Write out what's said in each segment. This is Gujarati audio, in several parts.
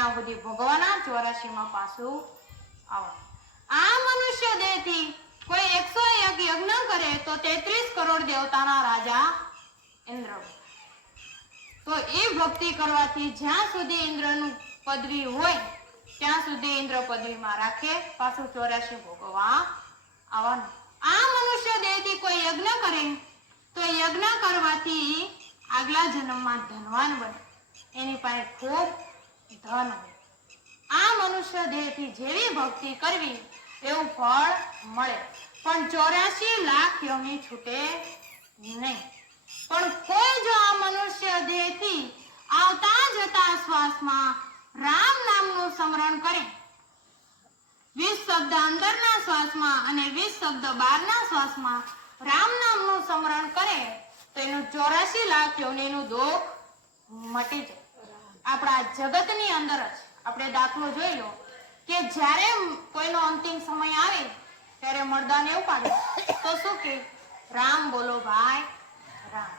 ત્યાં સુધી ભોગવાના 84માં પાછું આવે. આ મનુષ્ય દેહથી કોઈ 101 યજ્ઞ કરે તો 33 કરોડ દેવતાના રાજા ઇન્દ્ર. તો એ ભક્તિ કરવાથી જ્યાં સુધી ઇન્દ્રનું પદવી હોય ત્યાં સુધી ઇન્દ્ર પદવીમાં રાખે, પાછું 84 ભોગવવા આવવાનું. આ મનુષ્ય દેહથી કોઈ યજ્ઞ કરે તો યજ્ઞ કરવાથી આગલા જન્મમાં ધનવાન બને, એની પાસે ખૂબ ધન હોય. આ મનુષ્ય દેહથી જેવી ભક્તિ કરવી એવું ફળ મળે, પણ 84 લાખ યોની છૂટે નહીં. પણ કોઈ જો આ મનુષ્ય દેહથી આવતા જતા શ્વાસમાં રામ નામનું સ્મરણ કરે, 20 શબ્દ અંદરના શ્વાસમાં અને 20 શબ્દ બહારના શ્વાસમાં રામ નામનું સ્મરણ કરે તો એનું 84 લાખ યોનીનું દુઃખ મટી જાય. આપણા જગતની અંદર જ આપણે દાખલો જોઈ લો કે જ્યારે કોઈનો અંતિમ સમય આવે ત્યારે મરદાને એવું પાડે તો શું કે રામ બોલો ભાઈ રામ.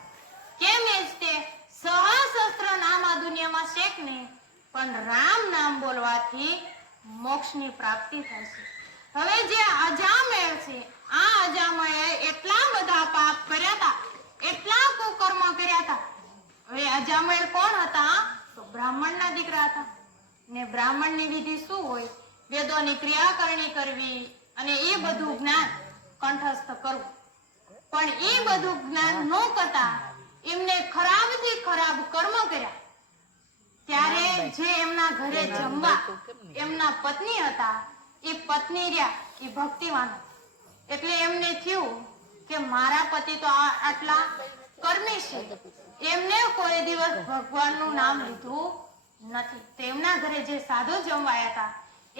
કેમ એ જ તે સહસ્ત્ર નામ આ દુનિયામાં શેક નહીં, પણ રામ નામ બોલવાથી મોક્ષની પ્રાપ્તિ થાય છે. હવે જે અજામેળ છે, આ અજામળે એટલા બધા પાપ કર્યા હતા, એટલા કુકર્મ કર્યા હતા. હવે અજામેળ કોણ હતા? તો બ્રાહ્મણના દીકરા હતા. ને બ્રાહ્મણની વિધિ શું હોય? વેદોની ક્રિયાકરણી કરવી અને એ બધું જ્ઞાન કંઠસ્થ કરવું. પણ એ બધું જ્ઞાન ન કરતા એમને ખરાબથી ખરાબ કર્મ કર્યા. ત્યારે જે એમના ઘરે જમવા એમના પત્ની હતા, એ પત્ની રહ્યા એ ભક્તિવાન. એટલે એમને થયું કે મારા પતિ તો આટલા કર્મી છે, એમને કોઈ દિવસ ભગવાનનું નામ લીધું નથી. તેમના ઘરે જે સાધુ જમવાયા હતા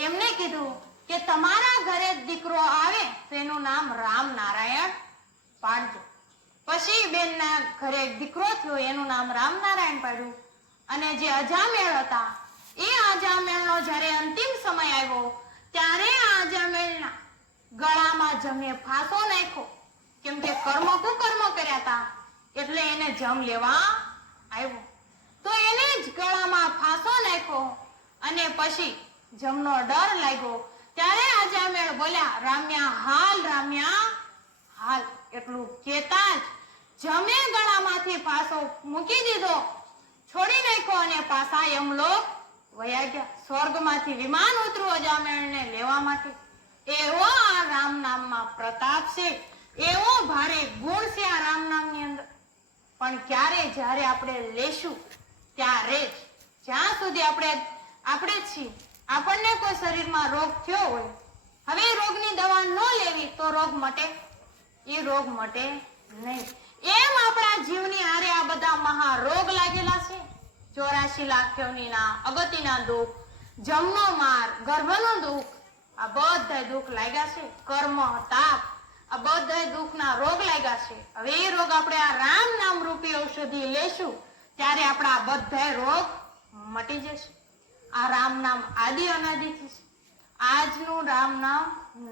એમને કીધું કે તમારા ઘરે દીકરો આવે તો એનું નામ રામ નારાયણ પાડજો. પછી બેનના ઘરે દીકરો થયો, એનું નામ રામ નારાયણ પાડ્યું. અને જે અજામેળ હતા એ અજામેળનો જ્યારે અંતિમ સમય આવ્યો ત્યારે આ અજામેળના ગળામાં જમે ફાંસો નાખ્યો. કેમ કે કર્મ કુકર્મ કર્યા હતા એટલે એને જમ લેવા આવ્યો. તો એને જ ગળામાં ફાંસો નાખ્યો અને પછી જમનો ડર લાગ્યો. ત્યારે અજામેળ બોલ્યા રામ્યા હાલ, રામ્યા હાલ. એટલું કેતા જ જમે ગળામાંથી ફાંસો મૂકી દીધો, છોડી નાખ્યો અને પાછા યમલોક વયા ગયા. સ્વર્ગમાંથી વિમાન ઉતર્યું અજામેળને લેવા માટે. એવો આ રામ નામમાં પ્રતાપ છે, એવો ભારે ગુણ છે આ રામ નામની અંદર. પણ ક્યારે જ્યારે આપણે લેશું ત્યારે જ, જ્યાં સુધી આપણે જ છીએ, આપણને કોઈ શરીરમાં રોગ થયો હોય, હવે રોગની દવા ન લેવી તો રોગ મટે? એ રોગ મટે નહીં. એમ આપણા જીવની હારે આ બધા મહારોગ લાગેલા છે. 84 લાખ યોનીના અગતિના દુઃખ, જમનો માર, ગર્ભનું દુઃખ, આ બધા દુઃખ લાગ્યા છે. કર્મ, તાપ, આ બધા દુઃખના રોગ લાગ્યા છે. હવે એ રોગ આપણે આ રામ નામ રૂપી ઔષધિ લેશું ત્યારે આપણા બધા રોગ મટી જશે. આ રામ નામ આદિ અનાદિથી છે, આજનું રામ નામ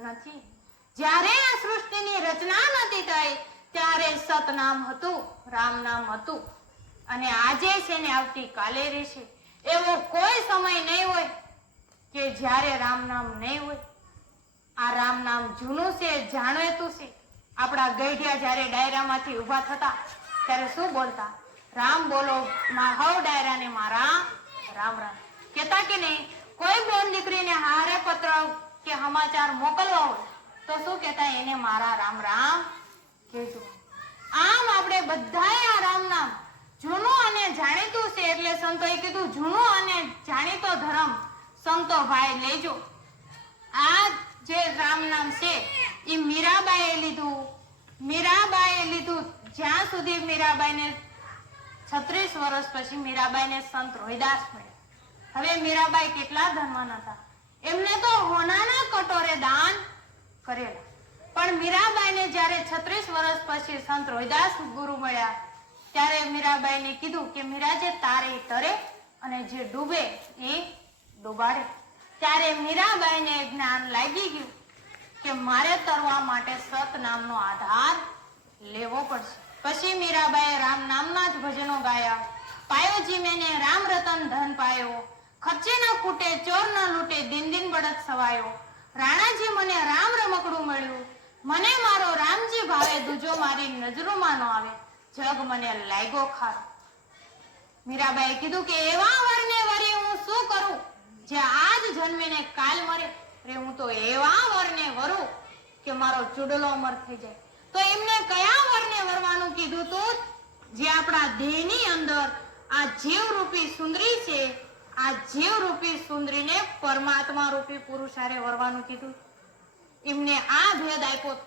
નથી. જ્યારે આ સૃષ્ટિની રચના નથી થઈ ત્યારે સતનામ હતું, રામ નામ હતું. અને આજે છે ને આવતીકાલે રહેશે. એવો કોઈ સમય નહીં હોય કે જ્યારે રામ નામ નહીં હોય. આ રામ નામ જૂનું છે, જાણવેતું છે. આપણા ગઈઢિયા જ્યારે ડાયરામાંથી ઊભા થતા ત્યારે શું બોલતા? રામ બોલો હવ ડાયરાને મારા રામ રામ કેતા કે નહીં? કોઈ બોન દીકરીને હારે પત્ર કે સમાચાર મોકલવા હોય તો શું કહેતા? એને મારા રામ રામ કહેજો. આમ આપણે બધાએ આ રામ નામ જૂનું અને જાણીતું છે એટલે સંતોએ કીધું જૂનું અને જાણીતો ધર્મ સંતો ભાઈ લેજો. આ જે રામ નામ છે એ મીરાબાઈએ લીધું. મીરાબાઈએ લીધું જ્યાં સુધી મીરાબાઈને 36 વર્ષ પછી મીરાબાઈને સંત રોહિદાસ મળ્યા. હવે મીરાબાઈ કેટલા ધનવાન હતા, એમને તો હોનાના કટોરે દાન કરેલા. પણ મીરાબાઈને જ્યારે 36 વર્ષ પછી સંત રોહિદાસ ગુરુ મળ્યા ત્યારે મીરાબાઈને કીધું કે મીરાજે તારે તરે અને જે ડૂબે એ ડૂબાડે. ત્યારે મીરાબાઈને જ્ઞાન લાગી ગયું કે મારે તરવા માટે સત નામનો આધાર લેવો પડશે. પછી મીરાબાઈએ રામ નામના જ ભજનો ગાયા. પાયો જી મેને રામ રતન ધન પાયો, ખર્ચે ન ફૂટે ચોર ન લૂટે દિન દિન બળદ સવાયો. રાણાજી મને રામ રમકડું મળ્યું, મને મારો રામજી ભાવે, દૂજો મારી નજરોમાં ન આવે, જગ મને લાગ્યો ખારો. મીરાબાઈએ કીધું કે એવા વરને વરી હું શું કરું, જે આજ જન્મીને કાલ મરે. રે હું તો એવા વરને વરું કે મારો ચૂડલો અમર થઈ જાય. તો એમને કયા વરને વરવાનું કીધું તું? જે આપણા દેહની અંદર આ જીવરૂપી સુંદરી છે, આ જીવરૂપી સુંદરીને પરમાત્મા રૂપી પુરુષ હારે વરવાનું કીધું. એમને આ ભેદ આપ્યો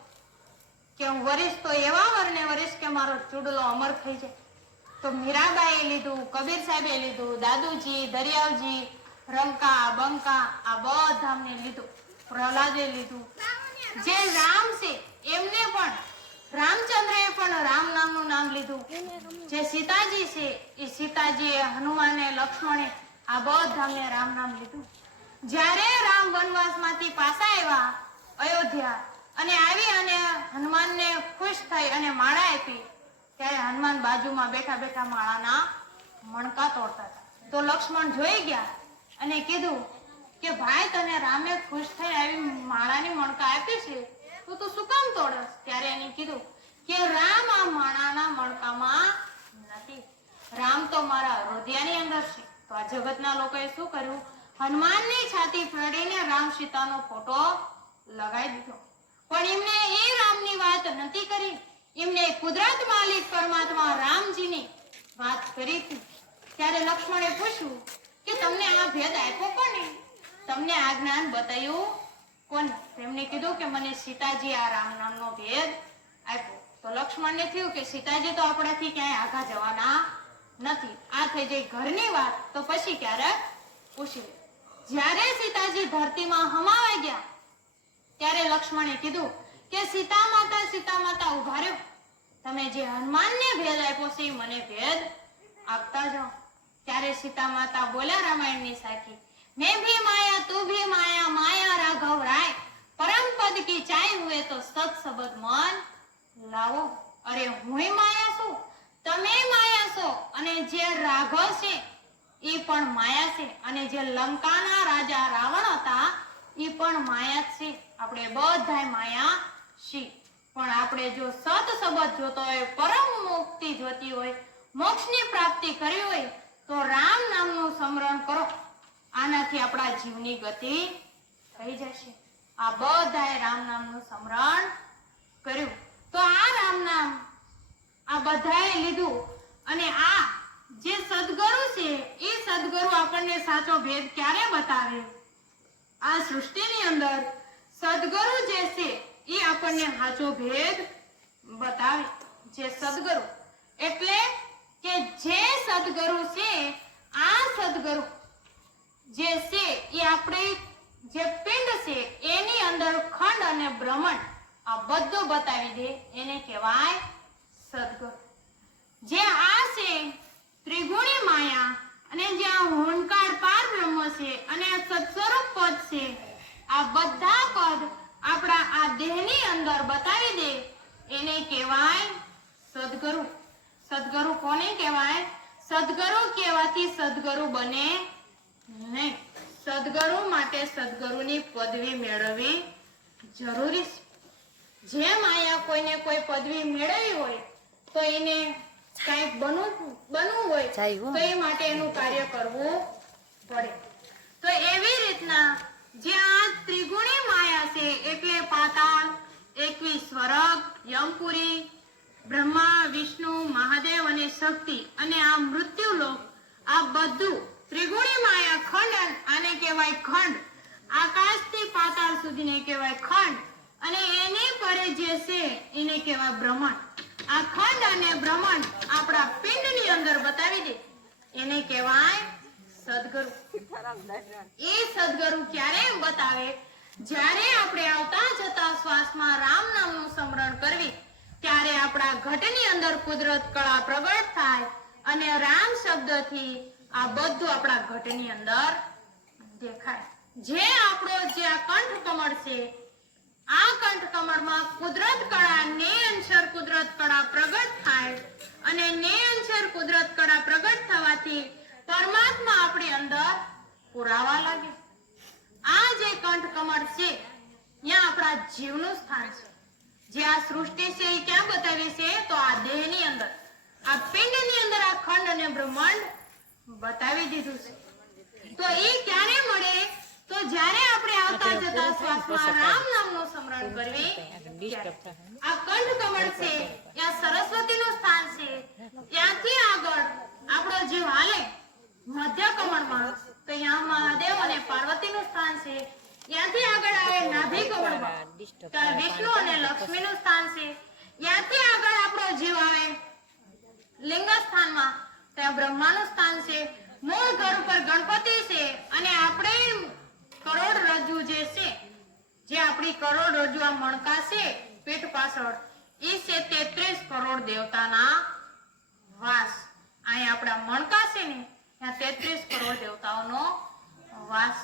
કે હું વરીશ તો એવા વરને વરીશ કે મારો ચૂડલો અમર થઈ જાય. તો મીરાબાઈએ લીધું, કબીર સાહેબે લીધું, દાદુજી, દરિયાવજી, રંકા, બંકા આ બધાને લીધું, પ્રહલાદે લીધું. જે રામ છે એમને પણ રામચંદ્રએ પણ રામ નામનું નામ લીધું. જે સીતાજી છે એ સીતાજીએ, હનુમાને, લક્ષ્મણે આ બધાને રામ નામ લીધું. જ્યારે રામ વનવાસમાંથી પાછા આવ્યા અયોધ્યા અને આવી અને હનુમાનને ખુશ થઈ અને માળા આપી, ત્યારે હનુમાન બાજુમાં બેઠા બેઠા માળાના મણકા તોડતા હતા. તો લક્ષ્મણ જોઈ ગયા અને કીધું કે ભાઈ તને રામે ખુશ થઈ આવી માળાની મણકા આપી છે, તો તું શું કામ તોડસ? ત્યારે એને કીધું કે રામ આ માળાના મણકામાં નથી, રામ તો મારા હૃદયની અંદર છે. તો આ જગતના લોકોએ શું કર્યું? હનુમાનની છાતી ફાડીને રામ સીતાનો ફોટો લગાવી દીધો. પણ એમને એ રામની વાત નથી કરી, એમને કુદરત માલિક પરમાત્મા રામજીની વાત કરી હતી. ત્યારે લક્ષ્મણે પૂછ્યું કે તમને આ ભેદ આપ્યો કોને? તમને આ જ્ઞાન બતાવ્યું કોને? તેમણે કીધું કે મને સીતાજી આ રામ નામનો ભેદ આપ્યો. તો લક્ષ્મણને થયું કે સીતાજી તો આપણાથી ક્યાંય આઘા જવાના નથી, આ થઈ જાય ઘરની વાત, તો પછી ક્યારેક પૂછી લે. જ્યારે સીતાજી ધરતીમાં હમાવાઈ ગયા ત્યારે લક્ષ્મણે કીધું કે સીતા માતા ઉભા રહ્યો, તમે જે હનુમાનને ભેદ આપ્યો છે મને ભેદ આપતા જાઓ. ત્યારે સીતા માતા બોલ્યા રામાયણની સાખી, मैं भी माया तू भी माया, माया राघव राय, परम पद की चाय हुए तो सत शब्द मन लाવો. અરે હું માયા છું, તમે માયા છો, અને જે રાઘવ છે એ પણ માયા છે, અને જે લંકાના રાજા રાવણ હતા એ પણ માયા છે. આપણે બધાય માયા છીએ. પણ આપણે જો સત શબ્દ જોતો હોય, પરમ મુક્તિ જોતી હોય, મોક્ષની પ્રાપ્તિ કરવી હોય તો રામ નામનું સ્મરણ કરો. આનાથી આપણા જીવની ગતિ થઈ જશે. આ બધાએ રામ નામનું સ્મરણ કર્યું. તો આ રામ નામ આ બધાએ લીધું. અને આ જે સદગુરુ છે એ સદગુરુ આપણને સાચો ભેદ ક્યારે બતાવે? આ સૃષ્ટિની અંદર સદગુરુ જે છે એ આપણને સાચો ભેદ બતાવે. જે સદગુરુ એટલે કે જે સદગુરુ છે, આ સદગુરુ જે છે એ આપણે જે પિંડ છે એની અંદર ખંડ અને બ્રહ્માંડ આ બધું બતાવી દે, એને કહેવાય સદગુરુ. જે આ છે ત્રિગુણી માયા, અને જે આ હોંકાર પાર બ્રહ્મ છે, અને આ સત્સ્વરૂપ પદ છે, આ બધા પદ આપણા આ દેહની અંદર બતાવી દે, એને કહેવાય સદગુરુ. સદગુરુ કોને કહેવાય? સદગુરુ કહેવાથી સદગુરુ બને નહીં. સદગુરુ માટે સદગુરુની પદવી મેળવવી જરૂરી છે. જે માયા કોઈને કોઈ પદવી મેળવી હોય તો એને કંઈક બનવું હોય તો એ માટે એનું કાર્ય કરવું પડે. તો એવી રીતના જે આ ત્રિગુણી માયા છે એટલે પાતાળ, 21 સ્વર્ગ, યમપુરી, બ્રહ્મા, વિષ્ણુ, મહાદેવ અને શક્તિ, અને આ મૃત્યુલોક, આ બધું ત્રિગુણી માયા ખંડ, આને કહેવાય ખંડ. આકાશથી પાતાળ સુધીને કહેવાય ખંડ, અને એની પરે જે છે એને કહેવાય બ્રહ્માંડ. આ ખંડ અને બ્રહ્માંડ આપણા પિંડની અંદર બતાવી દે, એને કહેવાય સદગુરુ. એ સદગુરુ ક્યારે બતાવે? જ્યારે આપણે આવતા જતા શ્વાસમાં રામ નામનું સ્મરણ કરવી, ત્યારે આપણા ઘટની અંદર કુદરત કળા પ્રગટ થાય, અને રામ શબ્દથી આ બધું આપણા ઘટની અંદર દેખાય. જે આપણો જે આ કંઠ કમળ છે, આ કંઠ કમળમાં કુદરત કળા, ને અંશર કુદરત કળા પ્રગટ થાય, અને ને અંશર કુદરત કળા પ્રગટ થવાથી પરમાત્મા આપણી અંદર પુરાવા કમળ છે ત્યાં આપણા જીવનું સ્થાન છે. જે આ સૃષ્ટિ છે એ ક્યાં બતાવી છે? તો આ દેહની અંદર, આ પિંડની અંદર આ ખંડ અને બ્રહ્માંડ બતાવી દીધું છે. તો એ ક્યારે મળે? તો જ્યારે આપણે આવતા જતા શ્વાસમાં રામ નામનું સ્મરણ કરવી. આ કંઠ કમળ છે ત્યાં સરસ્વતીનું સ્થાન છે. ત્યાંથી આગળ આપણો જીવ હાલે મધ્ય કમળમાં, તો ત્યાં મહાદેવ અને પાર્વતીનું સ્થાન છે. ત્યાંથી આગળ આવે નાભી કમળમાં, ત્યાં વિષ્ણુ અને લક્ષ્મીનું સ્થાન છે. ત્યાંથી આગળ આપણો જીવ આવે લિંગ સ્થાનમાં, ત્યાં બ્રહ્માનું સ્થાન છે. મૂળ ઘર ઉપર ગણપતિ છે અને આપણે કરોડરજ્જુ જે છે, જે આપણી કરોડરજ્જુ આ મણકા છે પીઠ પાછળ, એ છે 33 કરોડ દેવતાના વાસ. અહીં આપણા મણકા છે ને ત્યાં 33 કરોડ દેવતાઓનો વાસ